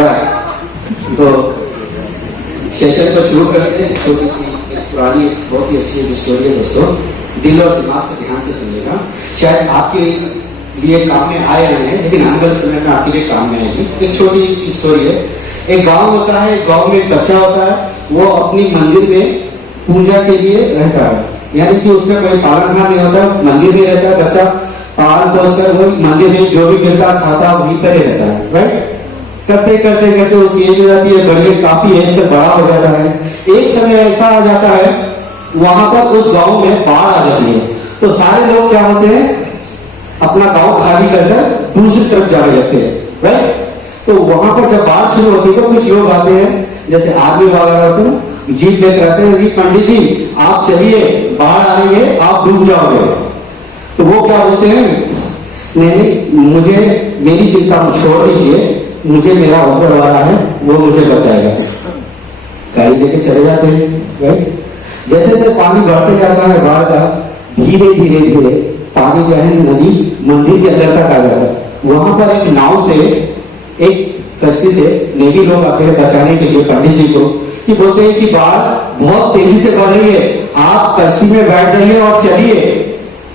तो सेशन को शुरू करते हैं। छोटी सी एक पुरानी बहुत ही अच्छी स्टोरी है दोस्तों, दिल और दिमाग से ध्यान से सुनिएगा। शायद आपके लिए काम में आए हैं, लेकिन आने वाले समय में आपके लिए काम में आएगी। एक छोटी सी स्टोरी है। एक गांव होता है, गांव में एक बच्चा होता है, वो अपनी मंदिर में पूजा के लिए रहता है, यानी कि उसका कोई पालन नहीं होता, मंदिर में रहता है बच्चा, पालन पोस कर वो मंदिर में जो भी मिलता खाता वहीं पर ही रहता है, राइट। करते करते करते उसकी एज हो जाती है, बढ़िया काफी एज से बड़ा हो जाता है। एक समय ऐसा आ जाता है वहां पर उस गांव में बाढ़ आ जाती है, तो सारे लोग क्या होते हैं, अपना गांव खाली कर दूसरी तरफ जाने लगते हैं, राइट। तो वहां पर जब बाढ़ शुरू होती है तो कुछ लोग आते हैं, जैसे आदमी वगैरह होते हैं, जीप लेकर आते हैं, पंडित जी आप चलिए, बाढ़ आ रही है, आप डूब जाओगे। तो वो क्या बोलते हैं, नहीं मुझे मेरी चिंता छोड़ दीजिए, मुझे मेरा ऊपर वाला है वो मुझे बचाएगा। गाड़ी लेके चले जाते हैं, राइट। जैसे जैसे पानी बढ़ते जाता है बाढ़ का, धीरे धीरे धीरे पानी जो है नदी मंदिर के अंदर तक आ जाता है। वहां पर एक नाव से, एक कश्ती से नेवी लोग आते हैं बचाने के लिए पंडित जी को, कि बोलते हैं कि बाढ़ बहुत तेजी से बढ़ रही है, आप कश्ती में बैठ जाइए और चलिए।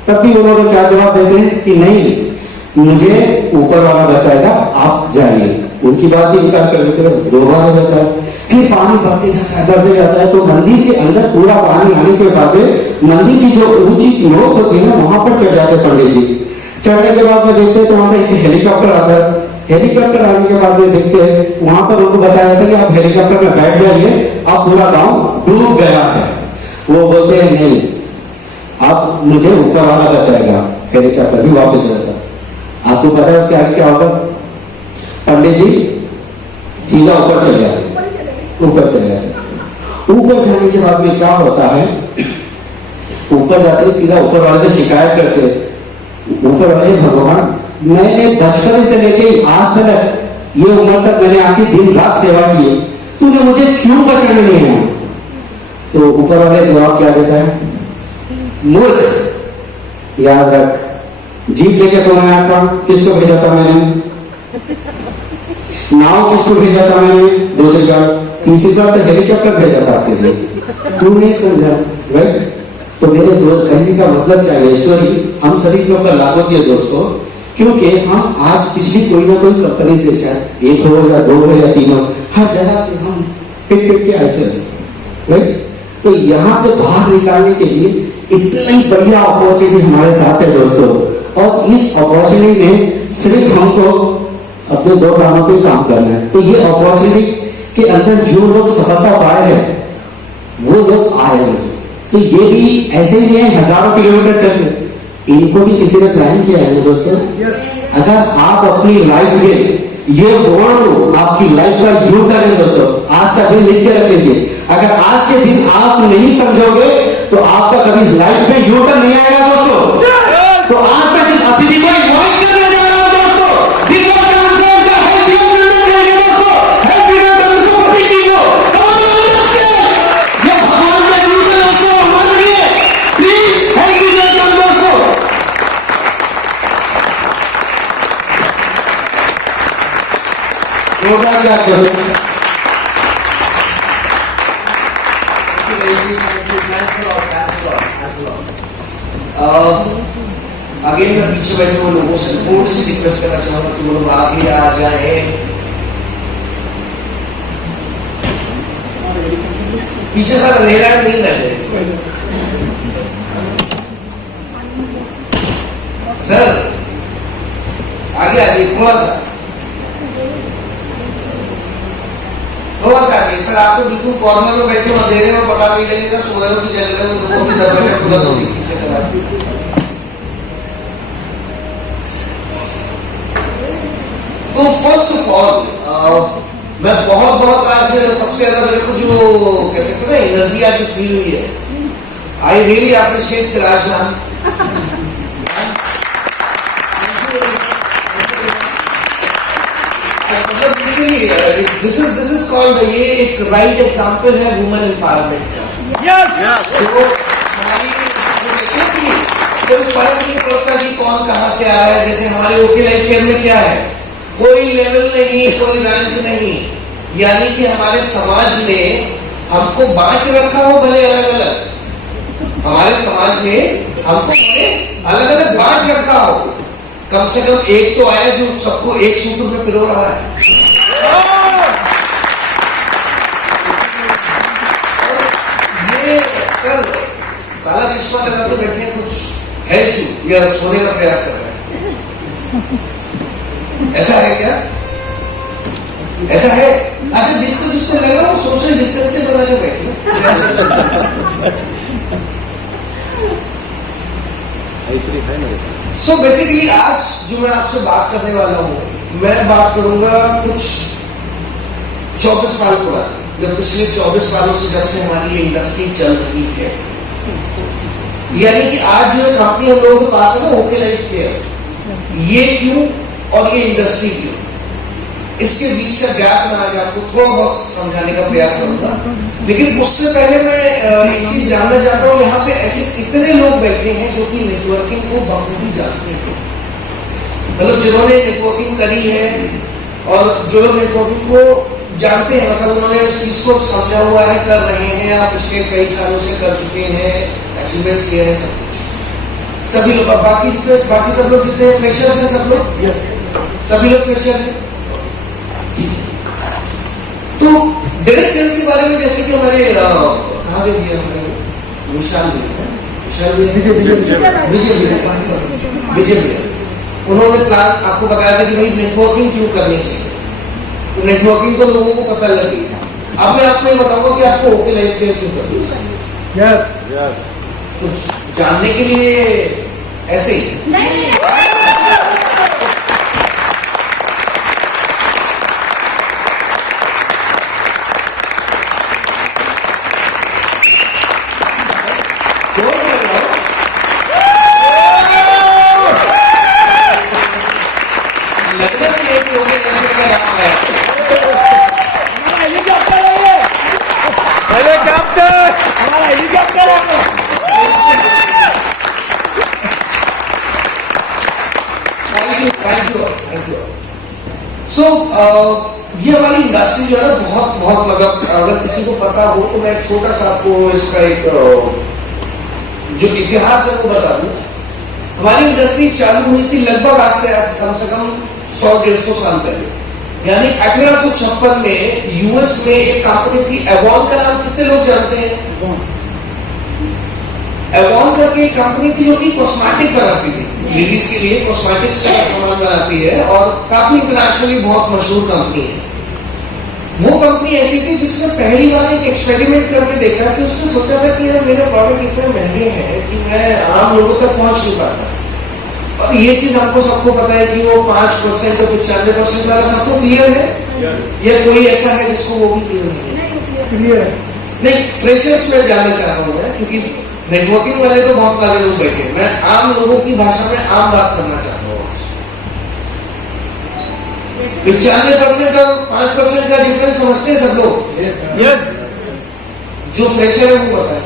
तब भी उन्होंने क्या जवाब देते हैं कि नहीं, मुझे ऊपर वाला बचाएगा, आप जाइए। उनकी बात भी इनकार कर देते हैं, 2 बार हो जाता है। फिर पानी बढ़ते जाता है, तो मंदिर के अंदर पूरा पानी आने के बाद मंदिर की जो ऊंची नोक होती है ना, वहां पर चढ़ जाते पंडित जी। चढ़ने के बाद में देखते हैं तो वहां से एक हेलीकॉप्टर आता है। हेलीकॉप्टर आने के बाद में देखते हैं वहां पर उनको बताया जाता है कि आप हेलीकॉप्टर में बैठ जाइए, आप पूरा गांव डूब गया है। वो बोलते हैं नहीं, आप मुझे ऊपर वाला बचाएगा। हेलीकॉप्टर भी वापस जाता है। आपको पता है उसके आगे क्या होगा, पंडित जी सीधा ऊपर चले जाते, ऊपर चले जाते। ऊपर जाने के बाद में क्या होता है, ऊपर जाते सीधा ऊपर वाले से शिकायत करते, ऊपर वाले भगवान मैंने बचपन से लेके आज तक ये उम्र तक मैंने आपकी दिन रात सेवा की, तूने मुझे क्यों बचाने नहीं आया। तो ऊपर वाले जवाब क्या देता है, मूर्ख, याद रख जीप लेके तो मैं आया था, किसको भेजा था मैंने, नाव किसको भेजा था मैंने, दूसरी बार, तीसरी बार तो हेलीकॉप्टर भेजा था आपके लिए, तू नहीं समझा, राइट। तो मेरे दोस्त कहने का मतलब क्या है, ईश्वरी हम सभी के ऊपर लागू होती है दोस्तों, क्योंकि हम आज किसी कोई ना कोई कंपनी से, चाहे 1 हो या 2 हो या 3 हो, हर जगह से हम पिट के ऐसे, राइट। तो यहाँ से बाहर निकालने के लिए इतना ही बढ़िया अपॉर्चुनिटी हमारे साथ है दोस्तों, और इस अपॉर्चुनिटी में सिर्फ हमको अपने 2 कामों पे काम करना है। तो ये अपॉर्चुनिटी के अंदर जो लोग सफलता पाए हैं वो लोग आए हैं। तो ये भी ऐसे ही है, हजारों किलोमीटर चल, इनको भी किसी ने प्लान किया है दोस्तों। अगर आप अपनी लाइफ में ये बोर्ड आपकी लाइफ का यू टर्न दोस्तों, आज का दिन लिख के रख लीजिए। अगर आज के दिन आप नहीं समझोगे तो आपका कभी लाइफ में यू टर्न नहीं आएगा दोस्तों। तो आज का दिन अतिथि को इन्वाइट करने जा रहा हूं दोस्तों, दिन का ट्रांसफर का हेल्प यू करने जाएंगे दोस्तों, हेल्प यू करने को पीटी को ये भगवान का यू टर्न दोस्तों हमारे लिए, प्लीज हेल्प यू करने दोस्तों। होगा क्या दोस्तों, आगे मैं पीछे बैठे हुए लोगों से थोड़ी सी रिक्वेस्ट करना चाहूंगा कि वो लोग आगे आ जाए, पीछे से अंधेरा नहीं रहे। सर आगे आइए, थोड़ा सा आगे। सर आपको बिल्कुल कॉर्नर में बैठे हो, अंधेरे में पता नहीं लगेगा, सो रहे हो कि जल रहे हो, तो वो भी दरवाजा खुला तो पीछे चला। तो फर्स्ट ऑफ ऑल मैं बहुत आज सबसे ज्यादा मेरे को जो कह सकते हैं एनर्जी आज जो फील हुई है, I really appreciate Siraj ma'am. This is called, ये एक राइट एग्जांपल है वुमेन एम्पावरमेंट। हमारी कोई फर्क नहीं पड़ता कि कौन कहां से आ रहा है। जैसे हमारे ओके लाइफ केयर में क्या है, कोई लेवल नहीं, कोई रैंक नहीं, यानी कि हमारे समाज ने हमको बांट रखा हो भले अलग अलग, हमारे समाज ने हमको भले अलग अलग बांट रखा हो, कम से कम एक तो आया जो सबको एक सूत्र में पिरो रहा है। ये सर काला चश्मा लगा के बैठे कुछ है इशू या सोने का प्रयास कर रहे हैं, ऐसा है क्या? ऐसा है? अच्छा, जिसको लग रहा है वो सोशल डिस्टेंस बना के बैठे। सो बेसिकली आज जो मैं आपसे बात करने वाला हूँ, मैं बात करूंगा कुछ 24 साल पुरानी, जब पिछले 24 सालों से जब से हमारी ये इंडस्ट्री चल रही है, यानी कि आज जो कंपनी हम लोगों के पास है ना, ओके लाइफ केयर, ये क्यों और ये इंडस्ट्री क्यों, इसके बीच का गैप मैं आज आपको थोड़ा बहुत समझाने का प्रयास करूंगा। लेकिन उससे पहले मैं एक चीज जानना चाहता हूँ, यहाँ पे ऐसे कितने लोग बैठे हैं जो कि नेटवर्किंग को बखूबी जानते हैं, मतलब जिन्होंने नेटवर्किंग करी है और जो लोग नेटवर्किंग को जानते हैं, मतलब उन्होंने इस चीज को समझा हुआ है, कर रहे हैं, आप पिछले कई सालों से कर चुके हैं, अचीवमेंट्स किए हैं, सब कुछ, सभी लोग। बाकी सब लोग जितने फ्रेशर्स हैं, सब लोग सभी लोग फ्रेशर हैं। तो डायरेक्ट सेल्स के बारे में जैसे कि हमारे कहाँ गए भैया, हमारे विजय भैया, उन्होंने प्लान आपको बताया था कि भाई नेटवर्किंग क्यों करनी चाहिए, तो नेटवर्किंग तो लोगों को पता लगी। अब मैं आपको ये बताऊंगा कि आपको ओके लाइफ केयर क्यों करनी चाहिए, कुछ जानने के लिए ऐसे ही ये हमारी इंडस्ट्री जो है ना, बहुत मतलब अगर किसी को पता हो तो मैं छोटा सा आपको इसका एक जो इतिहास है वो बता दूं। हमारी इंडस्ट्री चालू हुई थी लगभग आज से कम 100-150 साल पहले, यानी 1856 में यूएस में एक कंपनी थी एवॉन, का नाम कितने लोग जानते हैं? एवॉन करके एक कंपनी थी जो कि कॉस्मेटिक बनाती थी, लेडीज के लिए कॉस्मेटिक्स का सामान बनाती है और काफी इंटरनेशनली बहुत मशहूर कंपनी है। वो कंपनी ऐसी थी जिसने पहली बार एक एक्सपेरिमेंट करके देखा कि उसने सोचा था कि यार मेरे प्रोडक्ट इतने महंगे हैं कि मैं आम लोगों तक पहुंच नहीं पाता, और ये चीज हमको सबको पता है कि वो 5% और 95% वाला सबको क्लियर है, या कोई ऐसा है जिसको वो भी क्लियर है? नहीं, फ्रेशर्स में जानना चाह रहा हूँ मैं, क्योंकि नेटवर्किंग वाले तो बहुत सारे लोग बैठे, मैं आम लोगों की भाषा में आम बात करना चाहता हूँ। 95% और 5% का डिफरेंस समझते हैं सब लोग? यस। जो फ्रेशर है वो बताए,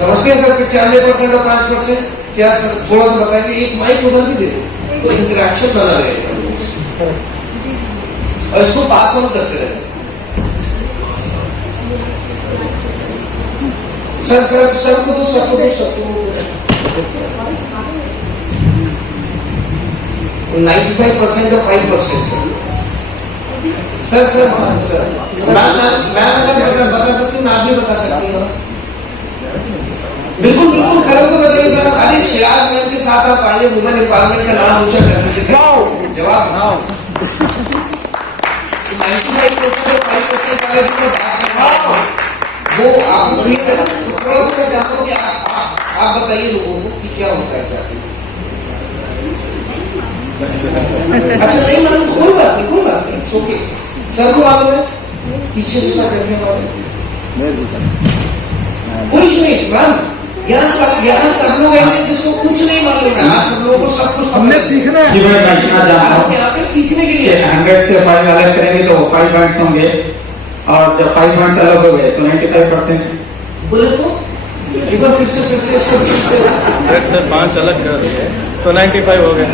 समझते हैं सर 95% और 5%? क्या सर थोड़ा सा बताएंगे? एक माइक उधर भी दे दो तो इंटरेक्शन बना रहेगा और इसको पास ऑन करते रहे। सबको दो 95% और 5% सर मैं बता सकती हूँ, आप भी बता सकती हूँ। बिल्कुल खड़े को बताइए। अरे शिराज मैम के साथ आप आइए, वुमेन एम्पावरमेंट का नाम ऊंचा करने से जवाब 95% और 5% वाले जो बात वो आप थोड़ा सा जानता हूँ कि आप बताइए लोगों को कि क्या होता है साथ। अच्छा नहीं मालूम, कोई बात नहीं ओके। सर को मालूम है पीछे दूसरा करने वाले कोई नहीं मैम, यहाँ सब लोग ऐसे जिसको कुछ नहीं मालूम है, आज सब लोगों को सब कुछ हमने सीखना है। यहाँ पे सीखने के लिए 100 से 5 अलग करेंगे तो 5 पॉइंट्स होंगे, और जब 5 पॉइंट्स अलग हो गए तो 95% बोले तो एक बार फिर से इसको 100 से 5 अलग कर तो 95 हो गया।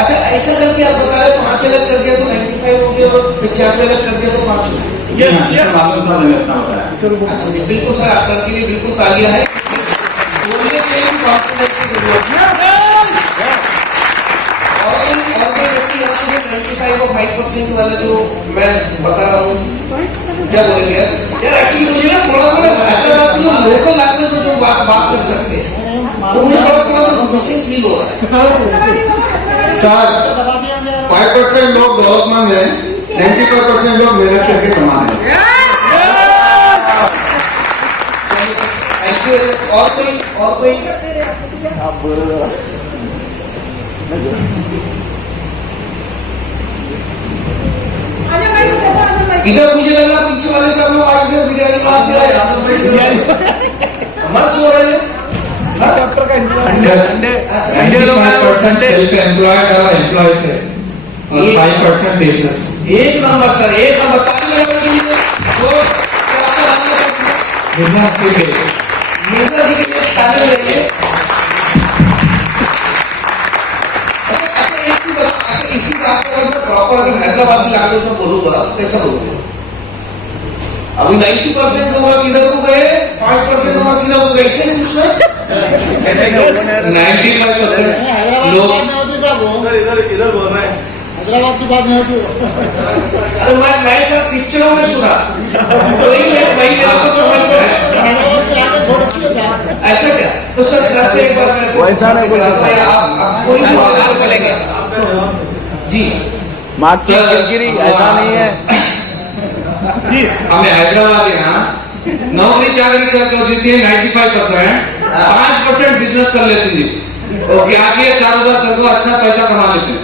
अच्छा ऐसा करके आप बता रहे 5 अलग कर दिया तो 95 हो गया और 95 अलग कर दिया तो 5 हो गया। यस यस अच्छा जी, बिल्कुल सर, आप सर के लिए बिल्कुल तालियां हैं। बोलने के लिए कॉन्फिडेंस की जरूरत है। और कोई व्यक्ति यहाँ पे 95 और 5% वाला जो मैं बता रहा हूँ, क्या बोलेंगे यार एक्चुअली मुझे ना थोड़ा हैदराबाद की लोकल लैंग्वेज में जो बात कर सकते हैं तो मुझे थोड़ा सा मिसिंग फील हो रहा है। सर 5% लोग दौलतमंद है, 95% लोग मेहनत करके कमाते हैं। Thank you. और कोई इधर मुझे लगा पीछे वाले सब लोग आज इधर बिरयानी बात कर रहे हैं, मस्त हो रहे हैं। सेल्फ एम्प्लॉयड और एम्प्लॉय से और 5% बिजनेस। एक नंबर सर, एक नंबर। ताली बजाओ के लिए जो बिजनेस के लिए मिर्जा जी के लिए ताली बजाइए। अच्छा इसी बात को अगर प्रॉपर अगर हैदराबाद की लैंग्वेज में बोलूंगा कैसा बोलूंगा? अभी 90% लोग किधर को गए, 5% लोग किधर को गए, इससे पूछना 95% लोग इधर बोल रहे हैं। हैदराबाद की बात नहीं होती। अरे मैं सब पिक्चरों में सुना वही मेरे को समझ में आया। हैदराबाद की आगे बहुत अच्छी है। ऐसा क्या? तो सर से एक बार मैं वैसा नहीं बोलते। आप कोई भी बात बोलेगा जी। माँ की गिरगिरी ऐसा नहीं है जी। हमें हैदराबाद यहाँ नौकरी चाकरी करती है 95%, 5% बिजनेस कर लेती थी और क्या किया कारोबार करके अच्छा पैसा कमा लेते हैं।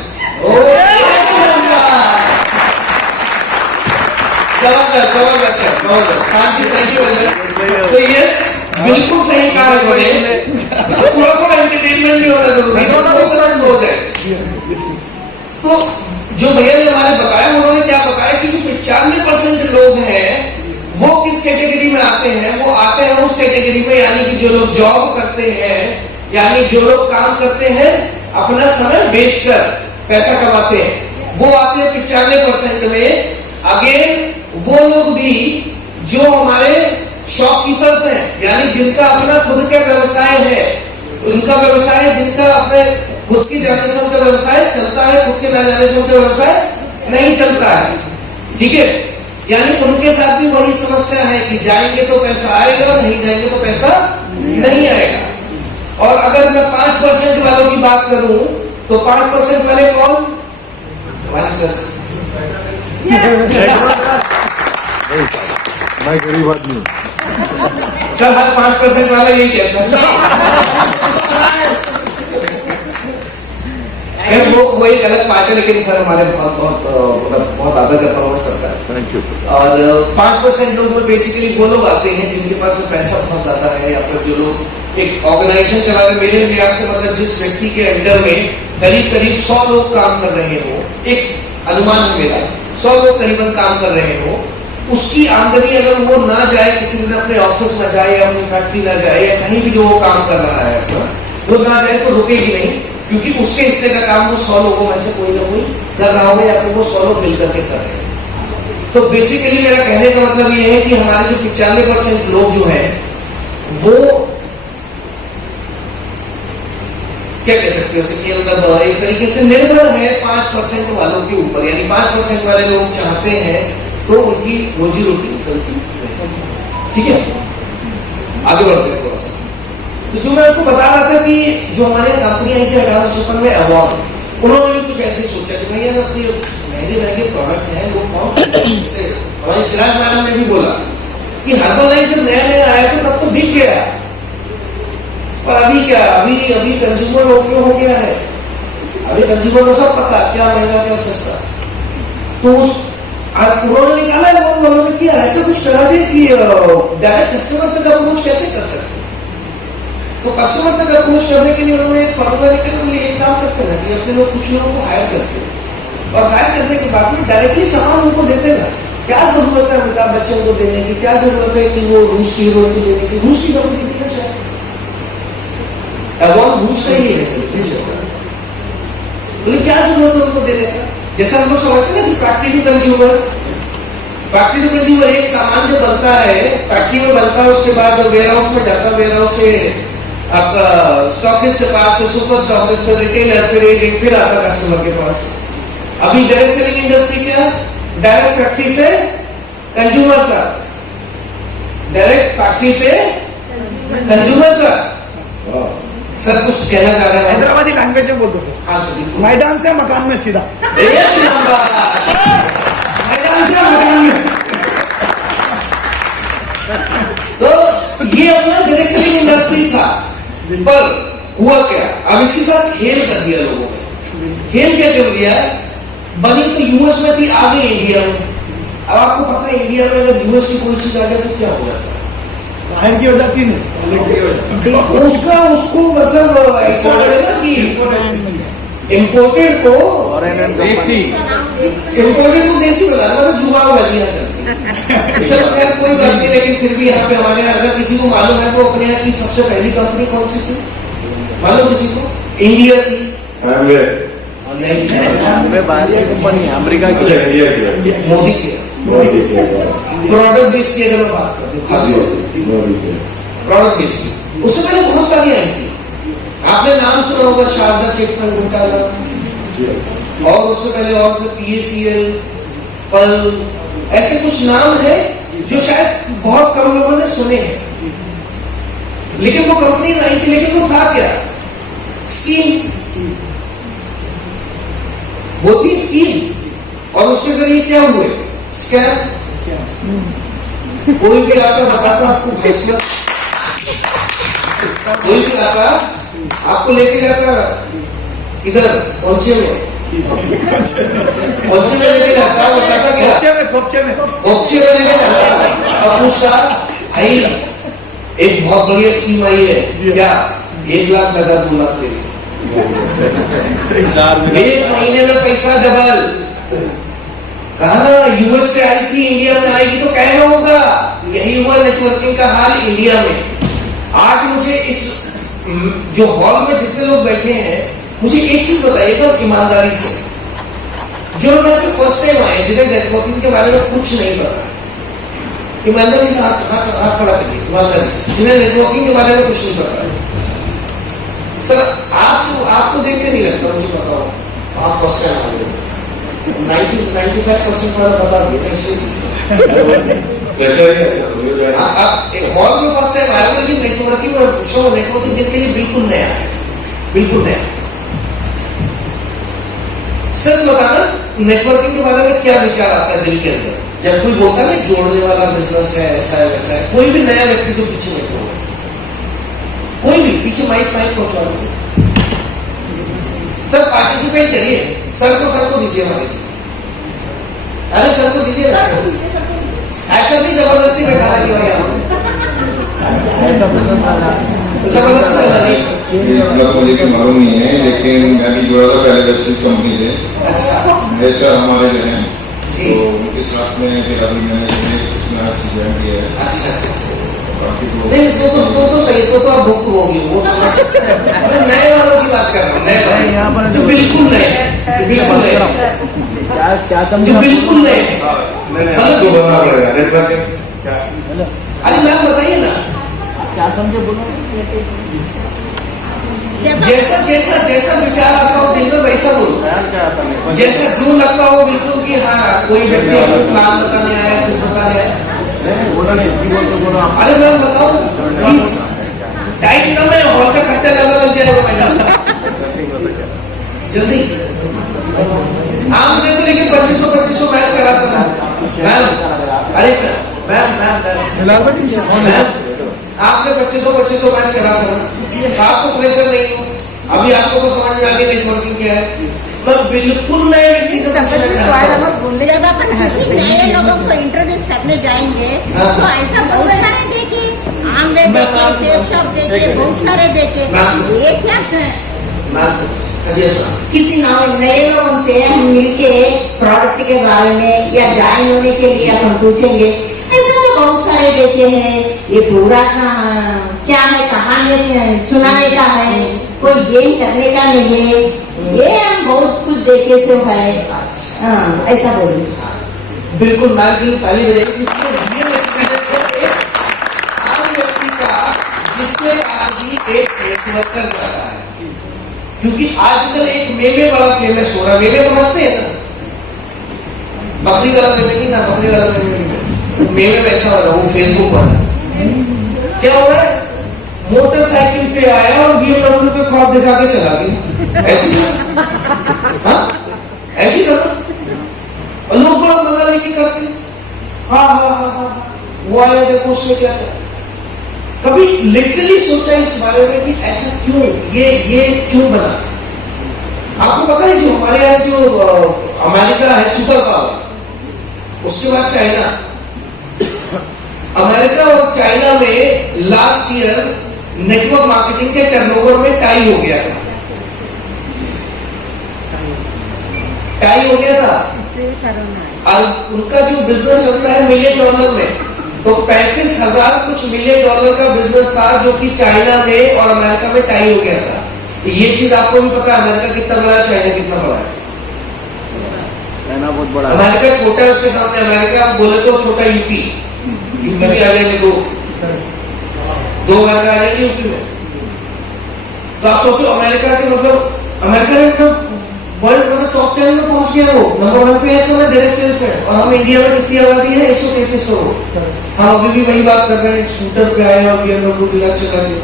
तो ये बिल्कुल सही कहा है मैंने। तो थोड़ा एंटरटेनमेंट भी होना जरूरी है, दोनों समझ हो जाए। तो जो भैया ने हमारे बताया, उन्होंने क्या बताया कि जो 95% लोग हैं वो किस कैटेगरी में आते हैं? वो आते हैं उस कैटेगरी में, यानी कि जो लोग जॉब करते हैं, यानी जो लोग काम करते हैं अपना समय बेचकर पैसा कमाते हैं, वो आते हैं 95% में। अगेन वो लोग भी जो हमारे शॉपकीपर्स हैं, यानी जिनका अपना खुद का व्यवसाय है, उनका व्यवसाय, जिनका अपने खुद की जाने से उनका व्यवसाय चलता है, खुद के न जाने से उनका व्यवसाय नहीं चलता है, ठीक है। यानी उनके साथ भी वही समस्या है कि जाएंगे तो पैसा आएगा, नहीं जाएंगे तो पैसा नहीं आएगा। और अगर मैं 5% वालों की बात करूं तो 5% वाले कौन? सर मैं गरीब आदमी। सर हर 5% वाला यही कहता है। वो एक अलग पार्ट है, लेकिन सर हमारे बहुत आदर करता हूँ सरकार। Thank you sir. और 5% लोग में बेसिकली वो लोग आते हैं जिनके पास में पैसा बहुत ज्यादा है, या फिर जो लोग एक ऑर्गेनाइजेशन चला रहे। मेरे लिहाज से मतलब जिस व्यक्ति के अंडर में करीब 100 लोग काम कर रहे हो, एक अनुमान है मेरा, 100 लोग करीबन काम कर रहे हो, उसकी आमदनी अगर वो ना जाए, किसी दिन अपने ऑफिस ना जाए या अपनी फैक्ट्री ना जाए या कहीं भी जो वो काम कर रहा है अपना, वो ना जाए तो रुकेगी नहीं, क्योंकि उसके हिस्से का काम वो 100 लोगों में से कोई ना कोई कर रहा होगा, या फिर वो 100 लोग मिलकर के कर रहे हैं। तो बेसिकली मेरा कहने का मतलब ये है कि हमारे जो 95% लोग जो है वो क्या कह सकते हो कि मतलब एक तरीके से निर्भर है 5% वालों के ऊपर, यानी 5% वाले लोग चाहते हैं तो उनकी रोजी रोटी चलती है, ठीक है। आगे बढ़ते हैं थोड़ा सा। तो जो मैं आपको बता रहा था कि जो हमारे कंपनी आई थी 1856 में अवार्ड, उन्होंने भी कुछ ऐसे सोचा कि भैया अपने महंगे प्रोडक्ट हैं, लोग कौन से, हमारी सिराज मैडम ने भी बोला कि हर्बलाइफ जब नया आया था तब तो बिक गया, पर अभी क्या, अभी कंज्यूमर ओके हो गया है। अभी कंज्यूमर को सब पता क्या महंगा क्या सस्ता। तो उन्होंने निकाला है, उन्होंने किया ऐसा कुछ करा जाए कि डायरेक्ट कस्टमर तक अप्रोच कैसे कर सकते। तो कस्टमर तक अप्रोच करने के लिए उन्होंने एक फॉर्मूला निकाला, तो एक काम करते हैं कि अपने लोग कुछ लोगों को हायर करते हैं और हायर करने के बाद में डायरेक्टली सामान उनको देते हैं। क्या जरूरत है अमिताभ बच्चन को देने की, क्या जरूरत है कि वो रूस की हीरोइन को देने की, रूस की कंपनी दी है शायद, अवार्ड रूस का ही है। बोले क्या जरूरत है उनको देने का? जैसा हम लोग समझते हैं कि फैक्ट्री टू कंज्यूमर एक सामान जो बनता है फैक्ट्री में बनता है, उसके बाद वेयर हाउस में जाता है, वेयर हाउस से आपका स्टॉकिस्ट से पास, फिर सुपर स्टॉकिस्ट, फिर रिटेलर, फिर एजेंट, फिर आता कस्टमर के पास। अभी डायरेक्ट सेलिंग इंडस्ट्री क्या? डायरेक्ट फैक्ट्री से कंज्यूमर तक, डायरेक्ट फैक्ट्री से कंज्यूमर तक। सर कुछ कहना चाह रहे हैं? हैदराबादी लैंग्वेज में बोलते सर। हाँ सर, मैदान से मकान में सीधा। एक नंबर। मैदान से मकान में। तो ये अपना डायरेक्ट सेलिंग इंडस्ट्री था, पर हुआ क्या? अब इसके साथ खेल कर दिया लोगों ने। खेल क्या कर दिया? बनी तो यूएस में थी, आ गई इंडिया में। अब आपको पता है इंडिया में अगर यूएस की कोई चीज आ जाए तो क्या हो जाता है? बाहर की हो जाती नहीं। उसको मतलब ऐसा है ना कि इम्पोर्टेड को देसी इम्पोर्टेड को देसी बनाना, मतलब जुगाड़ बजिया चलती है। चलो खैर कोई बात नहीं, लेकिन फिर भी यहाँ पे हमारे यहाँ अगर किसी को मालूम है तो अपने यहाँ की सबसे पहली कंपनी कौन सी थी मालूम किसी को? इंडिया की नहीं, बाहर की कंपनी है, अमेरिका की। मोदी की प्रोडक्ट बेस की अगर मैं बात करती हूँ, प्रोडक्ट बेस की उससे पहले बहुत सारी आई थी। आपने नाम सुना होगा शारदा चिट फंड घोटाला, और उससे पहले और से PACL, पल, ऐसे कुछ नाम है जो शायद बहुत कम लोगों ने सुने हैं। लेकिन वो कंपनी आई थी, लेकिन वो था क्या? स्कीम। वो थी स्कीम, और उसके जरिए क्या हुए? स्कैम। कोई भी आता बताता आपको हैसियत, कोई भी आता आपको लेके जाता इधर पहुंचे में लेके जाता, बताता क्या? कोपचे में लेके जाता और पूछता भाई एक बहुत बढ़िया स्कीम आई है, क्या 1 लाख लगा 2 लाख ले, 1 महीने में पैसा डबल। कहा यूएस से आई थी, इंडिया में आएगी तो कहना होगा। यही हुआ नेटवर्किंग का हाल इंडिया में। आज मुझे इस जो हॉल में जितने लोग बैठे हैं, मुझे एक चीज बताइए तो ईमानदारी से, जो लोग फर्स्ट टाइम आए जिन्हें नेटवर्किंग के बारे में कुछ नहीं पता, ईमानदारी से हाथ खड़ा करिए, ईमानदारी से, जिन्हें नेटवर्किंग के बारे में कुछ नहीं पता। सर आपको देख के नहीं लगता, मुझे पता हो आप फर्स्ट टाइम आ गए। 95% वाला बता दिए हॉल में फर्स्ट टाइम आएगा, लेकिन नेटवर्किंग और नेटवर्किंग जिनके लिए बिल्कुल नया है, बिल्कुल नया। सच बताना, नेटवर्किंग के बारे में क्या विचार आता है दिल के अंदर जब कोई बोलता है जोड़ने वाला बिजनेस है, ऐसा है वैसा है? कोई भी नया व्यक्ति जो पीछे बैठा हुआ, कोई भी पीछे माइक पहुंचा दीजिए। सर पार्टिसिपेट करिए, सर को दीजिए हमारे, अरे सर को दीजिए, ऐसा भी जबरदस्ती बैठा मुझे मालूम नहीं है, लेकिन मैं भी जुड़ा था पहले वेस्टिज कंपनी से। हेस्टर हमारे जो हैं तो उनके साथ में फिर अभी मैंने ज्वाइन किया है। नहीं तो सही, तो आप भुक्त होगी, वो समझ सकते हैं। मैं नए वालों की बात कर रहा हूँ, नए वाले जो बिल्कुल नए, बिल्कुल नए, क्या जो बिल्कुल नए। अरे मैम बताइए ना, क्या समझे बोलो। जैसा जैसा जैसा विचार आता हो दिल में वैसा बोलो, जैसा जो लगता हो बिल्कुल कि हाँ कोई व्यक्ति प्लान बताने आया, कुछ बताने आया। अरे मैम बताओ प्लीज, टाइम कम है, हॉल का खर्चा ज्यादा लग जाएगा मैडम, जल्दी। हमने तो लेकिन 2500 मैच कराता था मैम। अरे मैम आपने 2500 मैच कराता था, आपको प्रेशर नहीं हो, अभी आपको तो समझ में आ गया नेटवर्किंग क्या है। मैं बिल्कुल नए व्यक्ति से पूछना चाहता हूं, जब अपन किसी नए लोगों को इंट्रोड्यूस करने जाएंगे तो ऐसा बहुत सारे देखे, आमले देखे, सेब शॉप देखे, बहुत सारे देखे, ये क्या किसी नए लोगों से हम मिलके प्रोडक्ट के बारे में या ज्वाइन होने के लिए हम पूछेंगे, ऐसा तो बहुत सारे देखे हैं, ये पूरा क्या है, कहाँ सुनाने का है, कोई गेम करने का नहीं है, ये हम बहुत कुछ देखे से है। हाँ, ऐसा बोलिए। बिल्कुल मैम की पहली रियल एक्सपीरियंस है एक आम व्यक्ति का जिसके पास भी एक नेटवर्कर रहता है, क्योंकि आजकल एक मेमे बड़ा फेमस हो रहा है। मेमे समझते हैं ना, बकरी वाला मेमे नहीं ना, बकरी वाला मेमे वैसा हो रहा है, वो फेसबुक वाला। क्या हो रहा है, मोटरसाइकिल पे आया और BMW के ख्वाब दिखा के चला गया, ऐसी हाँ ऐसी करो, और लोग बड़ा मजा लेके करते हैं। हाँ, वो आया देखो उससे क्या था। कभी लिटरली सोचा इस बारे में कि ऐसा क्यों, ये क्यों बना? आपको पता है जो हमारे यहाँ जो अमेरिका है सुपर पावर, उसके बाद चाइना, अमेरिका और चाइना में लास्ट ईयर नेटवर्क मार्केटिंग के टर्नओवर में टाई हो गया था, टाई हो गया था। और उनका जो बिजनेस चलता है $1 मिलियन में, तो 35,000 कुछ $1 मिलियन का बिजनेस था जो कि चाइना में और अमेरिका में टाई हो गया था। ये चीज आपको भी पता है, अमेरिका कितना बड़ा है, चाइना कितना बड़ा है। चाइना बहुत बड़ा है, अमेरिका छोटा है उसके सामने। अमेरिका आप बोले तो छोटा यूपी में भी आ जाएंगे, दो अमेरिका आ जाएंगे यूपी में। तो आप सोचो अमेरिका के मतलब अमेरिका में वर्ल्ड में टॉप 10 में पहुंच गया, वो नंबर 1 पे है इस समय डायरेक्ट सेल्स में। और हम इंडिया में कितनी आबादी है, 133 करोड़। हम अभी भी वही बात कर रहे हैं, स्कूटर पे आए और BMW डीलर चला गया।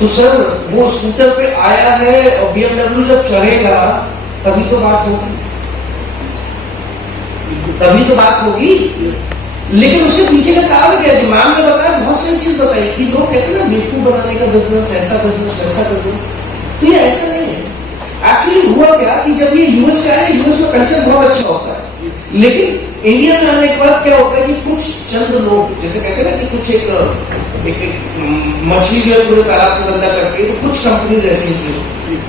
तो सर वो स्कूटर पे आया है और BMW जब चढ़ेगा तभी तो बात होगी, तभी तो बात होगी। लेकिन उसके पीछे का कारण क्या है? मैम ने बताया, बहुत सारी चीज बताई कि लोग कहते हैं ना बेवकूफ बनाने का बिजनेस, ऐसा बिजनेस वैसा बिजनेस। तो ये ऐसा नहीं है। एक्चुअली हुआ क्या कि जब ये यूएस से आया, यूएस में कल्चर बहुत अच्छा होता है, लेकिन इंडिया में आने के बाद क्या होता है कि कुछ चंद लोग, जैसे कहते हैं ना कि कुछ एक मछली जो है पूरे तालाब को गंदा करती है, तो कुछ कंपनीज ऐसी थी,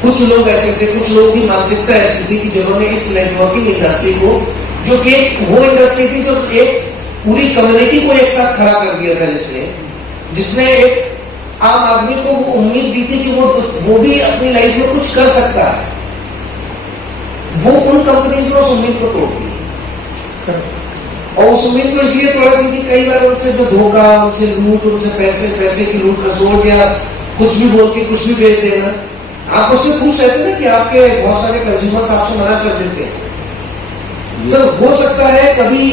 कुछ लोग ऐसे थे, कुछ लोगों की मानसिकता ऐसी थी कि जिन्होंने इस नेटवर्किंग इंडस्ट्री को, जो कि एक वो इंडस्ट्री थी जो एक पूरी कम्युनिटी को एक साथ खड़ा कर दिया था, जिसने एक आम आदमी को वो उम्मीद दी थी कि वो भी अपनी लाइफ में कुछ कर सकता है। वो उन कंपनीज ने उस उम्मीद को तोड़ दी, और उस उम्मीद को इसलिए तोड़ दी कि कई बार उनसे जो धोखा, उनसे लूट, उनसे पैसे की लूट खसोट, या कुछ भी बोल के कुछ भी बेच देना। आप उससे पूछ सकते ना कि आपके बहुत सारे कंज्यूमर्स आपसे मना कर देते हैं। सर हो सकता है कभी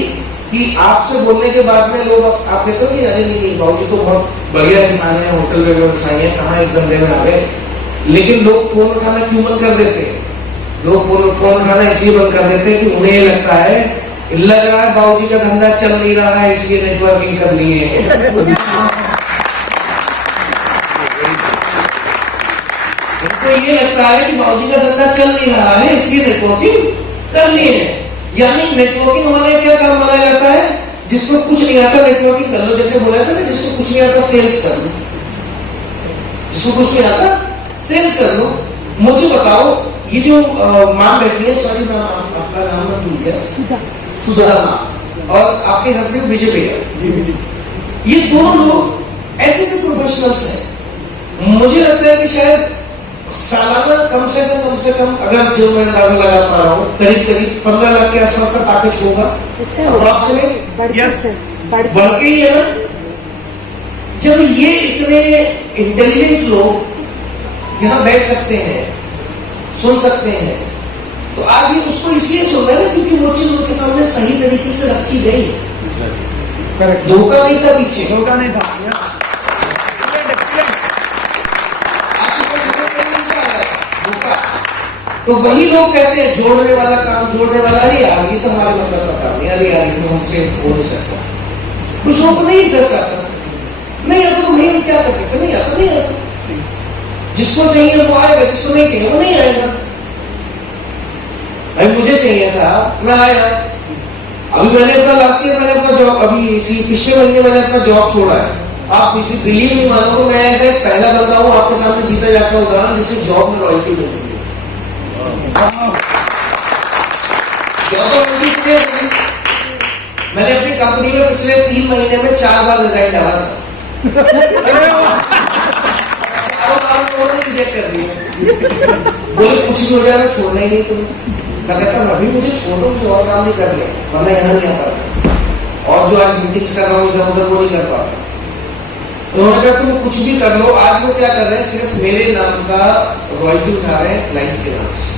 कि आपसे बोलने के बाद में लोग आप कहते हो कि अरे नहीं बाबू जी तो बहुत बढ़िया इंसान है, होटल में व्यवसायी है, कहाँ इस धंधे में आ गए। लेकिन लोग फोन उठाना क्यों बंद कर देते हैं? लोग फोन उठाना इसलिए बंद कर देते हैं कि उन्हें लग रहा है बाबू जी का धंधा चल नहीं रहा है, इसलिए नेटवर्किंग कर लिए। तो ये लगता है कि बाबू जी का धंधा चल नहीं रहा है, इसलिए नेटवर्किंग कर लिए। यानी नेटवर्किंग हमारे क्या काम माना जाता है? जिसको कुछ नहीं आता नेटवर्किंग कर लो, जैसे बोला था ना, जिसको कुछ नहीं आता सेल्स कर लो, जिसको कुछ नहीं आता सेल्स कर लो। मुझे बताओ, ये जो मां बैठी है, सॉरी मैं आपका नाम मैं भूल गया, सुधा मां, और आपके हस्बैंड विजय भैया, ये दोनों लोग ऐसे भी प्रोफेशनल्स हैं। मुझे लगता है कि शायद सालाना कम से कम अगर जो मैं अंदाजा लगा पा रहा हूँ, करीब 15 लाख के आसपास का पैकेज होगा, बढ़ के ही है ना। जब ये इतने इंटेलिजेंट लोग यहाँ बैठ सकते हैं, सुन सकते हैं, तो आज ये उसको इसलिए सुन रहे हैं क्योंकि वो चीज उनके सामने सही तरीके से रखी गई। धोखा नहीं था पीछे, धोखा नहीं था। तो वही लोग कहते हैं जोड़ने वाला काम, जोड़ने वाला। अरे यार ये तो हमारे मतलब का काम है, अरे यार ये तो हमसे हो नहीं सकता। कुछ लोगों को नहीं इंटरेस्ट आता, नहीं आता तो भाई हम क्या कर सकते, नहीं आता नहीं आता। जिसको चाहिए वो आएगा, जिसको नहीं चाहिए वो नहीं आएगा। भाई मुझे चाहिए था, मैं आया। अभी मैंने अपना लास्ट ईयर मैंने अपना जॉब, अभी इसी पिछले महीने मैंने अपना जॉब छोड़ा है। आप पिछले बिलीव नहीं मानोगे, मैं ऐसे पहला बंदा हूँ आपके सामने जीता जाता उदाहरण जिससे जॉब में रॉयल्टी मिलती है। मैंने अपनी कंपनी में पिछले 3 महीने में 4 बार रिजाइन डाला था। रिजेक्ट कर दिया, बोले कुछ भी हो जाए मैं छोड़ना ही नहीं तुम्हें। मैं कहता हूँ अभी मुझे छोड़ो, मुझे और काम नहीं कर लिया, वरना यहाँ नहीं आ पाता, और जो आज मीटिंग्स कर रहा हूँ इधर उधर वो नहीं कर पाता। उन्होंने कहा तुम कुछ भी कर लो, आज वो क्या कर रहे हैं, सिर्फ मेरे नाम का रॉयल्टी उठा रहे हैं क्लाइंट के नाम से,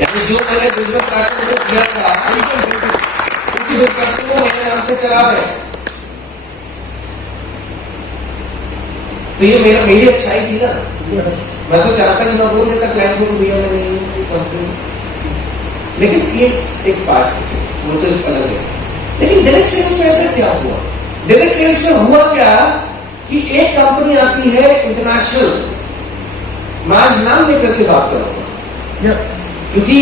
यानी जो मैंने बिजनेस स्टार्ट किया था उसी बिजनेस को मेरे नाम से चला रहे हैं। तो ये मेरी अच्छाई थी ना, मैं तो चाहता कि मैं बोल देता क्लाइंट को भैया मैं नहीं हूँ कंपनी, लेकिन ये एक बात वो तो अलग है। लेकिन डायरेक्ट सेल्स में ऐसा क्या हुआ, डायरेक्ट सेल्स में हुआ क्या कि एक कंपनी आती है इंटरनेशनल, मैं आज नाम लेकर के बात करूंगा क्योंकि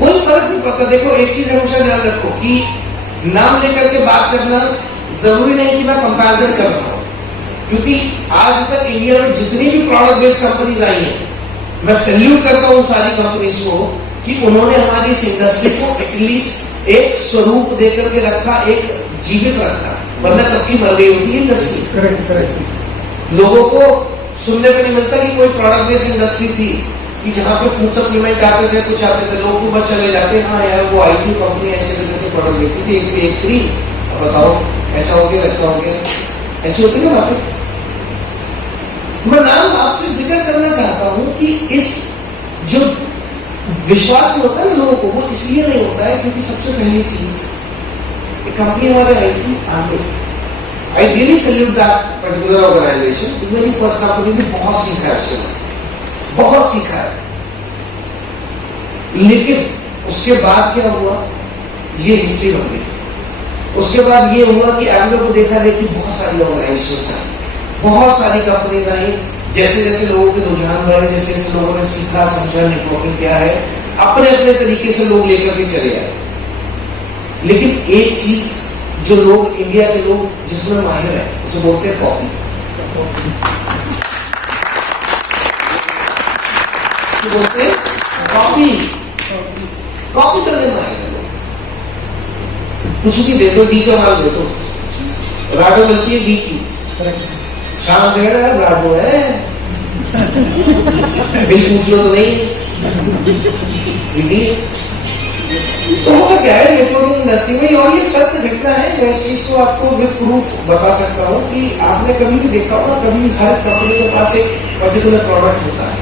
कोई फर्क नहीं पड़ता। देखो एक चीज हमेशा ध्यान रखो कि नाम लेकर के बात करना जरूरी नहीं कि मैं कंपैरिजन कर रहा हूं, क्योंकि आज तक इंडिया में जितनी भी प्रोडक्ट बेस्ड कंपनीज आई हैं, मैं सैल्यूट करता हूं सारी कंपनीज को कि उन्होंने हमारी इस इंडस्ट्री को एटलीस्ट एक स्वरूप देकर के रखा, एक जीवित रखा, वरना कब की मर गई होती इंडस्ट्री। लोगों को सुनने को नहीं मिलता कि कोई प्रोडक्ट बेस्ड इंडस्ट्री थी कि जहाँ पे फूड सप्लीमेंट आते थे, कुछ आते थे, लोग बस चले जाते, हाँ यार वो आई थी कंपनी ऐसे करके प्रोडक्ट देती थी, एक पे एक फ्री, अब बताओ ऐसा हो गया वैसा हो गया, ऐसी होती है बातें। मैं नाम आपसे जिक्र करना चाहता हूं कि इस जो विश्वास होता है ना लोगों को, वो इसलिए नहीं होता है क्योंकि सबसे पहली चीज कंपनी हमारे आई थी आगे। I really salute that particular organization, मेरी फर्स्ट कंपनी ने बहुत सीखा है उससे, बहुत सीखा है। लेकिन उसके बाद क्या हुआ, ये हिस्ट्री बन गई। उसके बाद ये हुआ कि एमवे को देखा देखी बहुत सारी ऑर्गेनाइजेशन आई, बहुत सारी कंपनीज आई, जैसे जैसे लोगों के रुझान बढ़े, जैसे जैसे लोगों ने सीखा समझा नेटवर्किंग क्या है, अपने अपने तरीके से लोग लेकर के चले आए। लेकिन एक चीज जो लोग इंडिया के लोग जिसमें माहिर है उसे बोलते हैं कॉपी। बोलते हैं कॉपी, कॉपी करने में माहिर है लोग। कुछ भी दे दो, डी का माल दे दो, राडो मिलती है डी की, शाम से राडो है, बिल पूछ लो तो नहीं, तो होगा क्या है नेटवर्किंग इंडस्ट्री में, और ये सत्य घटना है। मैं इस चीज को आपको विद प्रूफ बता सकता हूँ कि आपने कभी भी देखा होगा, कभी हर कंपनी के पास एक पर्टिकुलर प्रोडक्ट होता है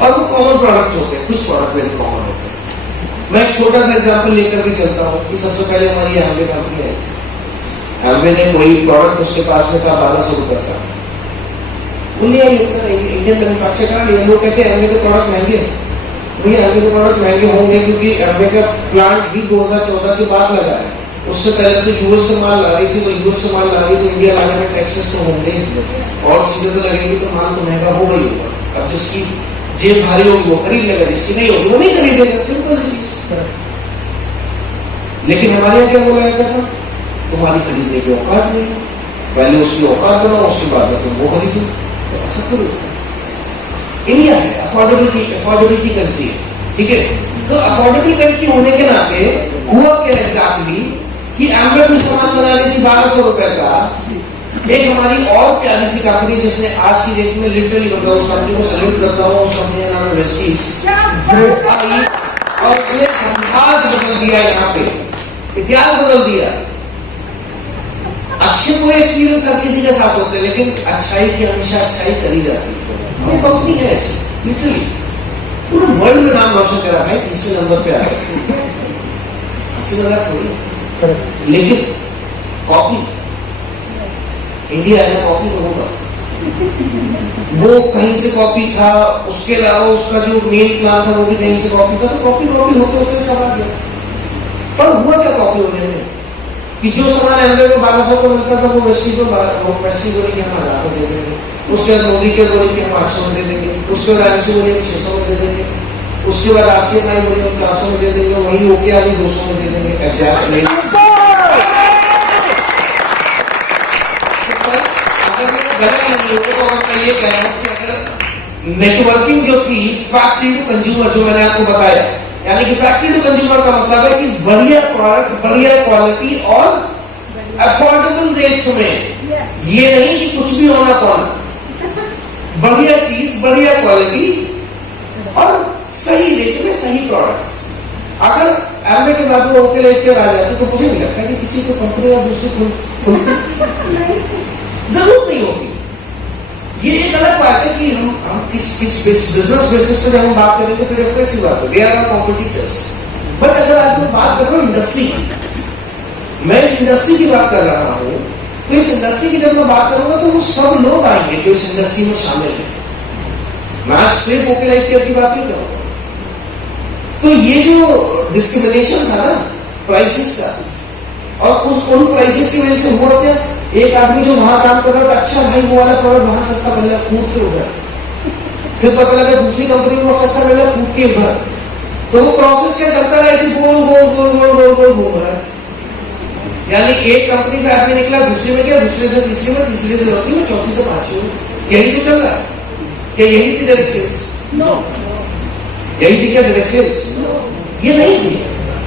और वो कॉमन प्रोडक्ट होते हैं, कुछ प्रोडक्ट वेरी कॉमन होते हैं। मैं एक छोटा सा एग्जाम्पल लेकर के चलता हूँ कि सबसे पहले हमारी एमवे कंपनी आई, एमवे ने कोई प्रोडक्ट उसके पास में था 1200 रुपए का, इंडियन मैन्युफैक्चर का लिया। लोग कहते हैं एमवे के प्रोडक्ट महंगे, भैया एमवे के प्रोडक्ट महंगे होंगे क्योंकि एमवे का प्लांट ही 2014 के बाद लगा है, उससे पहले तो यूएस से माल ला रही थी, तो यूएस से माल ला रही तो इंडिया लाने में टैक्सेस तो होंगे और चीजें तो लगेंगी, तो माल तो महंगा होगा ही होगा। अब जिसकी जेब भारी होगी वो खरीद लेगा, जिसकी नहीं होगी वो नहीं खरीदेगा, सिंपल चीज। लेकिन हमारे यहाँ क्या बोला जाता था, तुम्हारी खरीदने की औकात नहीं, पहले उसकी औकात बनाओ, उसके बाद में तुम वो खरीदो। ऐसा थोड़ी होता है, इंडिया है अफोर्डेबिलिटी कंट्री है, ठीक है। तो अफोर्डेबल कंट्री होने के नाते हुआ क्या एग्जैक्टली कि एमवे को सामान बना रही थी 1200 रुपए का। एक हमारी और प्यारी सी कंपनी जिसने आज की डेट में लिटरली मतलब उस कंपनी को सैल्यूट करता हूँ, उस कंपनी का नाम है वेस्टीज, आई और उसने अंदाज बदल दिया, यहाँ पे इतिहास बदल दिया। अच्छे बुरे एक्सपीरियंस हर किसी के साथ होते हैं, लेकिन अच्छाई की हमेशा अच्छाई करी जाती है। वो कंपनी है लिटरली पूरे वर्ल्ड में नाम रोशन करा है, तीसरे नंबर पे आया, हंसी मजाक थोड़ी। लेकिन कॉपी इंडिया है, कॉपी तो होगा, वो कहीं से कॉपी था, उसके अलावा उसका जो मेन प्लान था वो भी कहीं से कॉपी था, तो कॉपी होते होते सब आ गया। पर हुआ क्या कॉपी होने में कि जो सामान एमवे में 1200 को मिलता था वो वेस्टीज को बोली के हम 1000 को दे देंगे, उसके बाद मोदी के बोली के हम 800 में दे देंगे, उसके बाद आईएमसी बोली 600 में दे देंगे, उसके बाद आरसीएमआई बोली 400 में दे देंगे, वही ओके आगे 200 में दे देंगे। एग्जैक्टली ये कह रहा हूं कि अगर नेटवर्किंग जो थी फैक्ट्री टू कंज्यूमर, जो मैंने आपको बताया, यानी कि फैक्ट्री टू कंज्यूमर का मतलब है कि बढ़िया प्रोडक्ट, बढ़िया क्वालिटी और अफोर्डेबल रेट्स में, ये नहीं कि कुछ भी होना पाना, बढ़िया चीज, बढ़िया क्वालिटी और सही रेट में सही प्रोडक्ट। अगर एमए के बाद में ओके रेट के आ जाते तो मुझे नहीं लगता कि किसी को कंपनी और दूसरी जरूरत नहीं होगी। ये एक अलग बात है कि हम इस बिजनेस बेसिस पे हम बात करेंगे तो डिफरेंट सी बात है, they are not competitors. But अगर आज मैं बात कर रहा हूँ इंडस्ट्री की, मैं इस इंडस्ट्री की बात कर रहा हूँ, तो इस इंडस्ट्री की जब मैं बात करूंगा तो वो सब लोग आएंगे जो इस इंडस्ट्री में शामिल है। मैं आज सिर्फ ओके लाइफ केयर की बात नहीं करूंगा। तो ये जो डिस्क्रिमिनेशन था ना प्राइसेस का, और उन प्राइसेस की वजह से हुआ क्या, एक आदमी जो वहां काम कर रहा था, अच्छा भाई वो वाला प्रोडक्ट वहां सस्ता मिल रहा है, कूद के उधर, फिर पता लगा दूसरी कंपनी में सस्ता मिल रहा है, कूद के उधर। तो वो प्रोसेस क्या चलता है, ऐसे गोल गोल गोल गोल गोल गोल घूम रहा है। यानी एक कंपनी से आदमी निकला, दूसरी में गया, दूसरे से तीसरी में, तीसरी से चौथी में, चौथी से पांचवी में। यही तो चल रहा है। क्या यही थी डायरेक्ट सेल्स? यही थी क्या डायरेक्ट सेल्स? ये नहीं थी,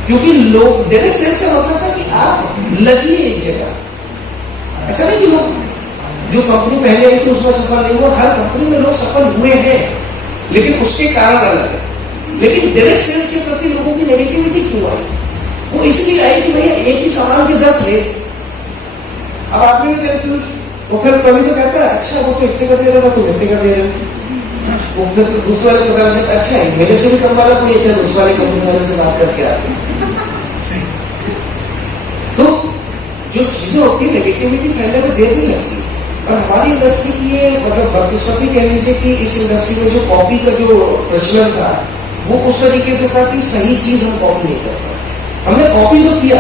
क्योंकि लोग डायरेक्ट सेल्स का मतलब था कि आप लगिए एक जगह। ऐसा नहीं कि लोग जो कंपनी पहले आई थी उसमें सफल नहीं हुआ, हर कंपनी में लोग सफल हुए हैं, लेकिन उसके कारण अलग है। लेकिन डायरेक्ट सेल्स के प्रति लोगों की नेगेटिविटी क्यों आई? वो इसलिए आई कि भैया एक ही सामान के 10 है। अब आपने भी कंफ्यूज, वो फिर कभी तो कहता है अच्छा वो तो इतने का दे रहा था, तो इतने का दे रहे हैं। वो फिर दूसरे वाले पता चलता है अच्छा मेरे से भी कम वाला कोई, अच्छा दूसरे वाले कंपनी वाले से बात करके आते हैं। तो जो चीजें होती है नेगेटिविटी फैलने में देर नहीं लगती। और हमारी इंडस्ट्री की ये मतलब बदकिस्मती कह लीजिए कि इस इंडस्ट्री में जो कॉपी का जो प्रचलन था वो उस तरीके से था कि सही चीज हम कॉपी नहीं कर पाए। हमने कॉपी तो किया,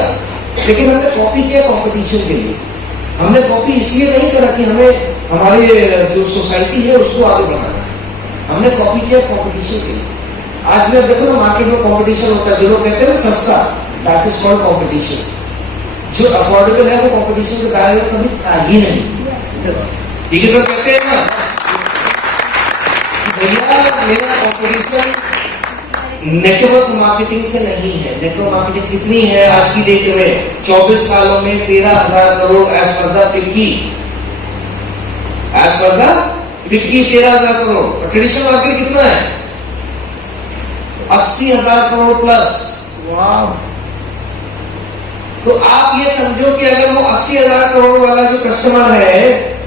लेकिन हमने कॉपी किया कंपटीशन के लिए। हमने कॉपी इसलिए नहीं करा कि हमें हमारे जो सोसाइटी है उसको आगे बढ़ाना, हमने कॉपी किया कंपटीशन के लिए। आज में देखो ना मार्केट में कंपटीशन होता है, जो लोग कहते हैं ना सस्ता, दैट इज कॉल्ड कंपटीशन। जो अफोर्डेबल है वो कंपटीशन के दायरे में कभी आ ही नहीं। ठीक है सर, कहते हैं ना भैया मेरा कंपटीशन नेटवर्क मार्केटिंग से नहीं है। नेटवर्क मार्केटिंग कितनी है आज की डेट में? 24 सालों में 13,000 crore as per the FICCI, as per the FICCI 13,000 crore. Traditional market कितना है? 80,000 करोड़ प्लस। वाह। तो आप ये समझो कि अगर वो 80,000 करोड़ वाला जो कस्टमर है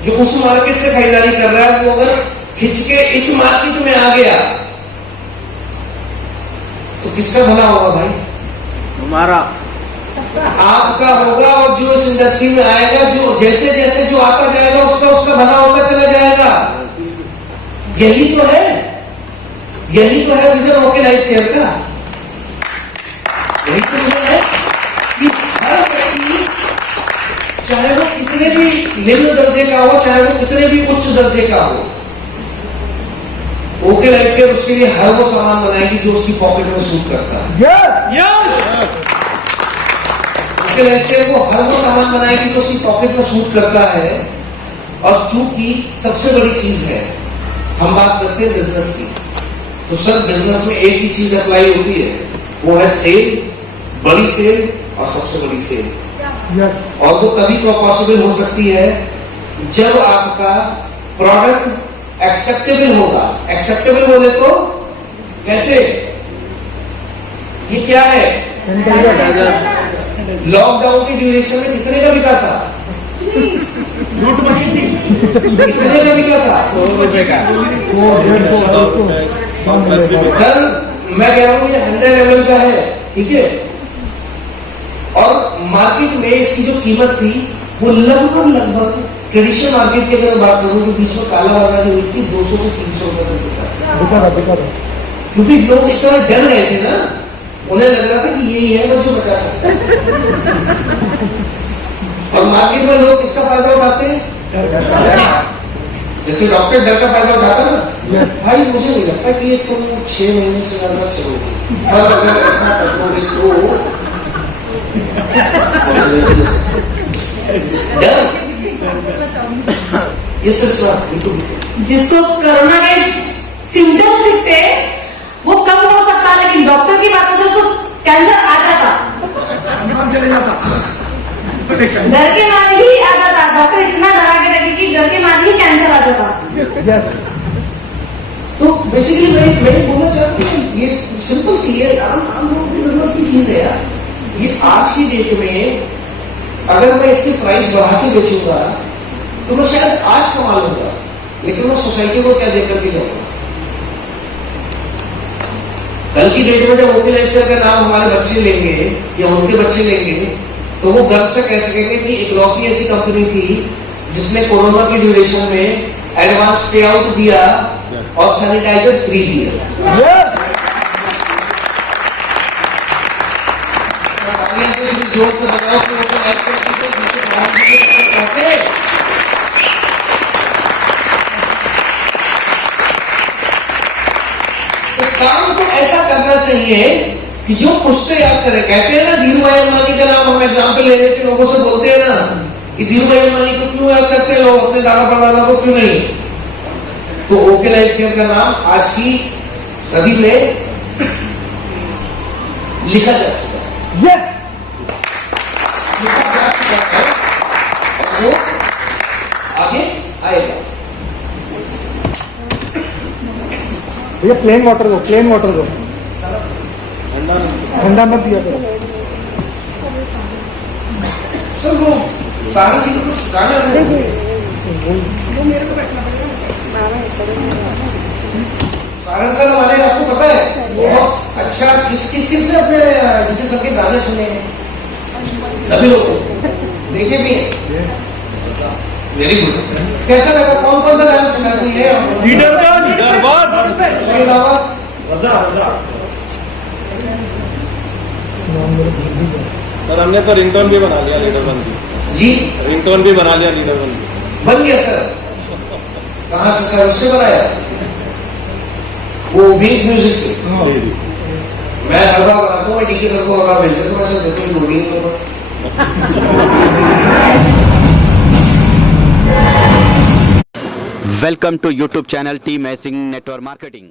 जो उस मार्केट से खरीदारी कर रहा है, वो अगर खिंच के इस मार्केट में आ गया तो किसका भला होगा भाई? हमारा। आपका होगा। और जो इस इंडस्ट्री में आएगा, जो जैसे जैसे जो आता जाएगा उसका भला होता चला जाएगा। यही तो है, यही तो है विजन ओके लाइफ केयर का। यही तो विजन है कि हर व्यक्ति चाहे वो कितने भी निम्न दर्जे का हो, चाहे वो कितने भी उच्च दर्जे का हो, ओके लाइफ केयर उसके लिए हर वो सामान बनाएगी जो उसकी पॉकेट में सूट करता है। Yes yes. Okay life care वो हर वो सामान बनाएगी जो उसकी पॉकेट में सूट करता है। और चूंकि सबसे बड़ी चीज है, हम बात करते हैं बिजनेस की, तो सर बिजनेस में एक ही चीज अप्लाई होती है, वो है सेल, बड़ी सेल और सबसे बड़ी सेल। और वो कभी पॉसिबल हो सकती है जब आपका प्रोडक्ट एक्सेप्टेबल होगा। एक्सेप्टेबल बोले तो कैसे? ये क्या है? लॉकडाउन के ड्यूरेशन में कितने का बिका था? नोट बची थी। कितने का बिका था? सर मैं कह रहा हूं ये 100 ml का है, ठीक है। और मार्केट में इसकी जो कीमत थी वो लगभग ट्रेडिशनल मार्केट की अगर बात करूं जो बीच में काला बाजारी हुई थी 200 से 300 रुपए तक बिका था। क्योंकि लोग इतना डर गए थे ना, उन्हें लग रहा था कि यही है वो जो बचा सकता है। और मार्केट में लोग किसका फायदा उठाते हैं? जैसे डॉक्टर डर का फायदा उठाता है ना, भाई मुझे नहीं लगता कि ये तुम 6 महीने से ज्यादा चलोगी, और अगर ऐसा करोगे तो जिसको कोरोना के सिम्टम्स दिखते वो कम हो सकता है, लेकिन डॉक्टर की बातों से उसको कैंसर आ जाता, चले जाता। डर के मारे ही आता था, डॉक्टर इतना डरा के रखे कि डर के मारे ही कैंसर आता था। तो बेसिकली मैं बोलना चाहती हूँ ये सिंपल सी है, आम लोगों की जरूरत की चीज है यार। ये आज की डेट में अगर मैं इसकी प्राइस बढ़ा के बेचूंगा तो मैं शायद आज कमा लूंगा, लेकिन मैं सोसाइटी को क्या देकर के जाऊंगा? कल की डेट में जब ओपी लाइफ का नाम हमारे बच्चे लेंगे या उनके बच्चे लेंगे तो वो गर्व से कह सकेंगे कि इकलौती ऐसी कंपनी थी जिसने कोरोना की ड्यूरेशन में एडवांस पे आउट दिया और सैनिटाइजर फ्री दिया। जोर से बताओ कि वो तो काम तो ऐसा करना चाहिए कि जो पुष्टे याद करे। कहते हैं ना धीरू भाई अंबानी का नाम हम एग्जाम्पल ले लेते लोगों से बोलते हैं ना कि धीरू भाई अंबानी को क्यों याद करते हैं लोग, अपने दादा परदादा को क्यों नहीं? तो ओके लाइफ केयर का नाम आज की सदी में लिखा जा चुका है। यस लिखा जा चुका है और वो आगे आएगा। भैया प्लेन वाटर दो, प्लेन वाटर दो, ठंडा मत दिया करो। सर वो सारी चीजों को छुटाने सर वाले आपको पता है बहुत अच्छा किस किसने अपने जितने सबके गाने सुने हैं? सभी लोग देखे भी हैं। Very good. कैसा लगा? कौन कौन सा गाना सुना? कोई है लीडर वन उसके अलावा? सर हमने तो रिंगटोन भी बना लिया लीडर वन की। जी रिंगटोन भी बना लिया लीडर वन की। बन गया सर। कहाँ से सर? उससे बनाया वो वीक म्यूजिक से। मैं हर बार बनाता हूँ, मैं डीके सर को हर बार भेजता हूँ, मैं सर देखो लोडिंग करूँगा। Welcome to YouTube channel team मैसिंग नेटवर्क मार्केटिंग।